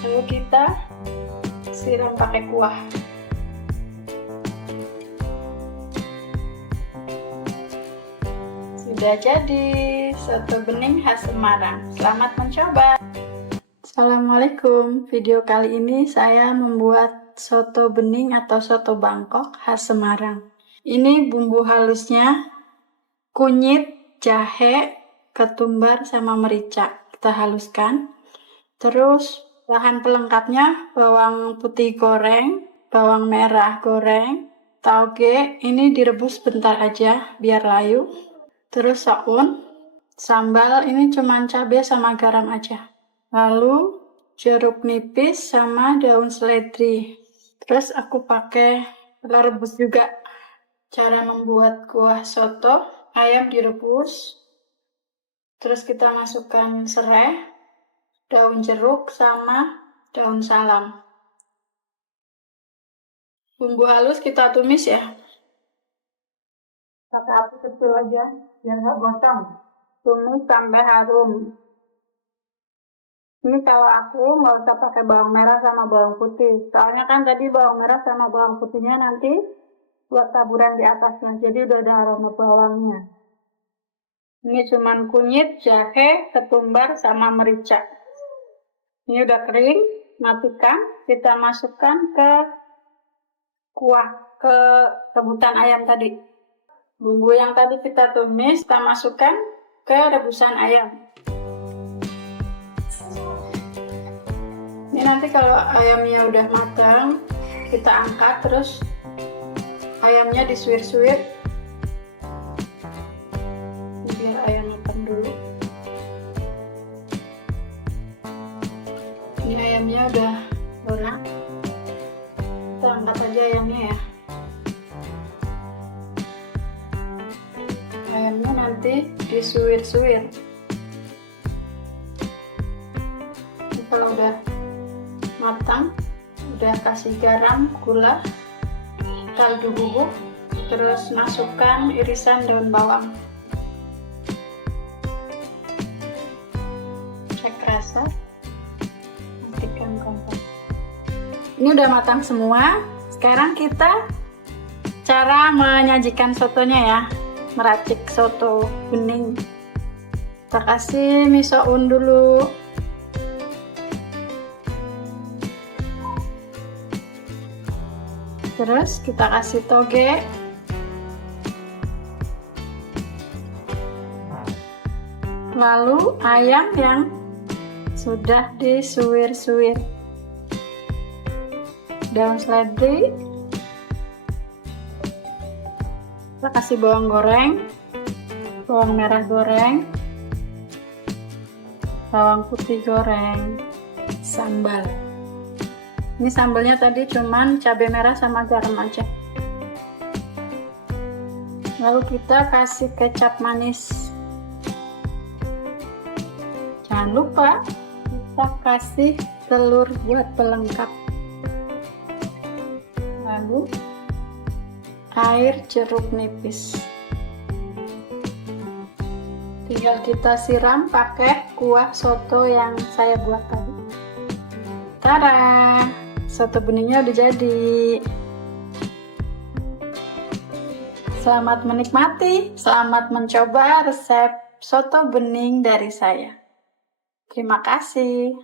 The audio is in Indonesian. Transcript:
Lalu kita siram pakai kuah. Sudah jadi soto bening khas Semarang. Selamat mencoba. Assalamualaikum. Video kali ini saya membuat soto bening atau soto Bangkok khas Semarang. Ini bumbu halusnya kunyit, jahe, ketumbar sama merica. Kita haluskan. Terus bahan pelengkapnya bawang putih goreng, bawang merah goreng, tauge ini direbus bentar aja biar layu. Terus saun, sambal ini cuma cabai sama garam aja. Lalu jeruk nipis sama daun seledri. Terus aku pakai telur rebus juga. Cara membuat kuah soto, ayam direbus. Terus kita masukkan serai, daun jeruk sama daun salam. Bumbu halus kita tumis ya. Pakai api kecil aja biar nggak gosong. Tumis sampai harum. Ini kalau aku nggak usah pakai bawang merah sama bawang putih. Soalnya kan tadi bawang merah sama bawang putihnya nanti buat taburan di atasnya. Jadi udah ada aroma bawangnya. Ini cuman kunyit, jahe, ketumbar sama merica. Ini udah kering, matikan, kita masukkan ke kuah, ke rebusan ayam tadi. Bumbu yang tadi kita tumis, kita masukkan ke rebusan ayam. Ini nanti kalau ayamnya udah matang, kita angkat, terus ayamnya disuir-suir. Biar ayam matang dulu. Ini ayamnya udah lunak, kita angkat aja ayamnya ya. Ayamnya nanti disuir-suir. Kalau udah matang, udah kasih garam, gula, kaldu bubuk, terus masukkan irisan daun bawang. Cek rasa. Ini udah matang semua. Sekarang kita cara menyajikan sotonya ya, meracik soto bening. Kita kasih miso un dulu. Terus kita kasih toge. Lalu ayam yang sudah disuir-suir. Daun seledri, kita kasih bawang goreng, bawang merah goreng, bawang putih goreng, sambal. Ini sambalnya tadi cuman cabai merah sama garam aja. Lalu kita kasih kecap manis. Jangan lupa kita kasih telur buat pelengkap. Lalu air jeruk nipis. Tinggal kita siram pakai kuah soto yang saya buat tadi. Tada! Soto beningnya udah jadi. Selamat menikmati, selamat mencoba resep soto bening dari saya. Terima kasih.